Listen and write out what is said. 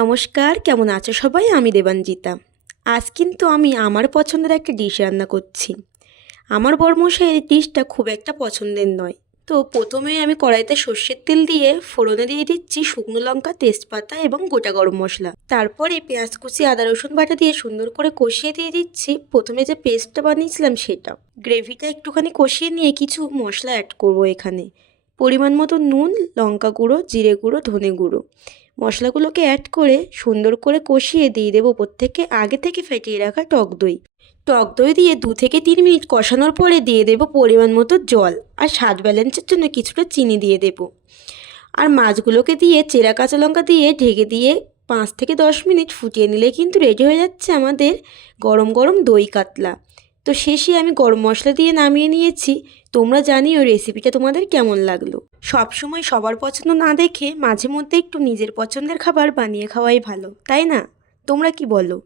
নমস্কার, কেমন আছো সবাই? আমি দেবাঞ্জিতা। আজ কিন্তু আমি আমার পছন্দের একটা ডিশ রান্না করছি। আমার বরমশাই এই ডিশটা খুব একটা পছন্দের নয়। তো প্রথমে আমি কড়াইতে সর্ষের তেল দিয়ে ফোড়নে দিয়ে দিচ্ছি শুকনো লঙ্কা, তেজপাতা এবং গোটা গরম মশলা। তারপরে পেঁয়াজ কুচি, আদা রসুন বাটা দিয়ে সুন্দর করে কষিয়ে দিয়ে দিচ্ছি প্রথমে যে পেস্টটা বানিয়েছিলাম সেটা। গ্রেভিটা একটুখানি কষিয়ে নিয়ে কিছু মশলা অ্যাড করবো এখানে। পরিমাণ মতো নুন, লঙ্কা গুঁড়ো, জিরে গুঁড়ো, ধনে গুঁড়ো। মশলাগুলোকে অ্যাড করে সুন্দর করে কষিয়ে দিয়ে দেবো ওপর থেকে আগে থেকে ফেটিয়ে রাখা টক দই। টক দই দিয়ে 2 থেকে 3 মিনিট কষানোর পরে দিয়ে দেবো পরিমাণ মতো জল, আর স্বাদ ব্যালেন্সের জন্য কিছুটা চিনি দিয়ে দেবো। আর মাছগুলোকে দিয়ে চেরা কাঁচা লঙ্কা দিয়ে ঢেকে দিয়ে 5 থেকে 10 মিনিট ফুটিয়ে নিলে কিন্তু রেডি হয়ে যাচ্ছে আমাদের গরম গরম দই কাতলা। তো শেষে আমি গরম মশলা দিয়ে নামিয়ে নিয়েছি। তোমরা জানিও রেসিপিটা তোমাদের কেমন লাগলো। সবসময় সবার পছন্দ না দেখে মাঝে মধ্যে একটু নিজের পছন্দের খাবার বানিয়ে খাওয়াই ভালো, তাই না? তোমরা কি বলো?